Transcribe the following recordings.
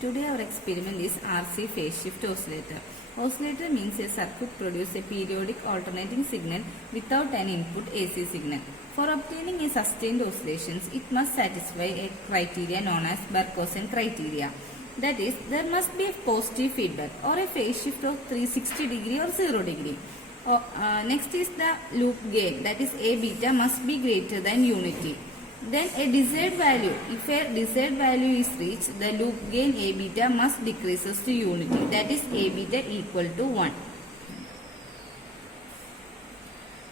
Today our experiment is RC phase shift oscillator. Oscillator means a circuit produces a periodic alternating signal without an input AC signal. For obtaining a sustained oscillations, it must satisfy a criteria known as Barkhausen criteria. That is, there must be a positive feedback or a phase shift of 360 degree or 0 degree. Next is the loop gain, that is A beta must be greater than unity. Then a desired value, if a desired value is reached, the loop gain A beta must decreases to unity, that is A beta equal to 1.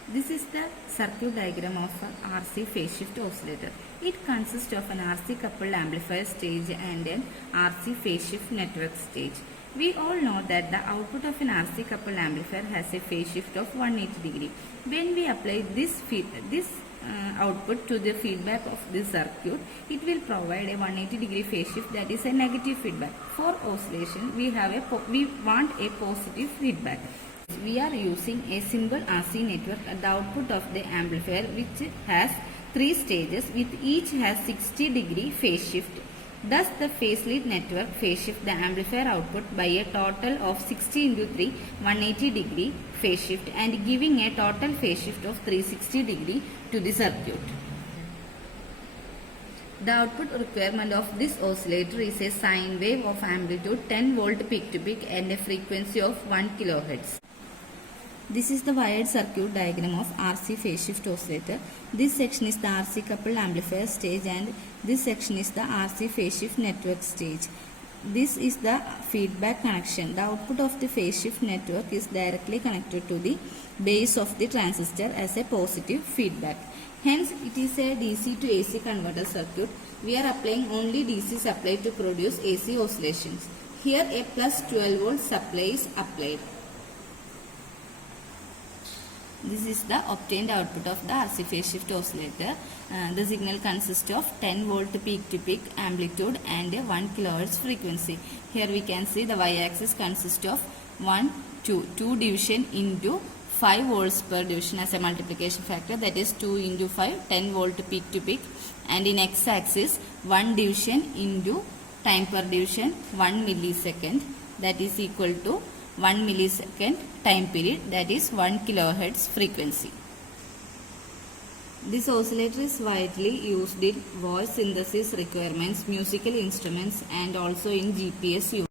This is the circuit diagram of a RC phase shift oscillator. It consists of an RC coupled amplifier stage and an RC phase shift network stage. We all know that the output of an RC coupled amplifier has a phase shift of 180 degree. When we apply this output to the feedback of this circuit, it will provide a 180 degree phase shift, that is a negative feedback. For oscillation, we want a positive feedback. We are using a simple RC network at the output of the amplifier, which has 3 stages with each has 60 degree phase shift. Thus, the phase lead network phase shift the amplifier output by a total of 60 into 3, 180 degree phase shift, and giving a total phase shift of 360 degree to the circuit. The output requirement of this oscillator is a sine wave of amplitude 10 volt peak to peak and a frequency of 1 kHz. This is the wired circuit diagram of RC phase shift oscillator. This section is the RC coupled amplifier stage and this section is the RC phase shift network stage. This is the feedback connection. The output of the phase shift network is directly connected to the base of the transistor as a positive feedback. Hence, it is a DC to AC converter circuit. We are applying only DC supply to produce AC oscillations. Here a plus 12 volt supply is applied. This is the obtained output of the RC phase shift oscillator. The signal consists of 10 volt peak to peak amplitude and a 1 kHz frequency. Here we can see the y-axis consists of 2 division into 5 volts per division as a multiplication factor, that is 2 into 5, 10 volt peak to peak, and in x-axis 1 division into time per division 1 millisecond, that is equal to 1 millisecond time period, that is 1 kHz frequency. This oscillator is widely used in voice synthesis requirements, musical instruments, and also in GPS units.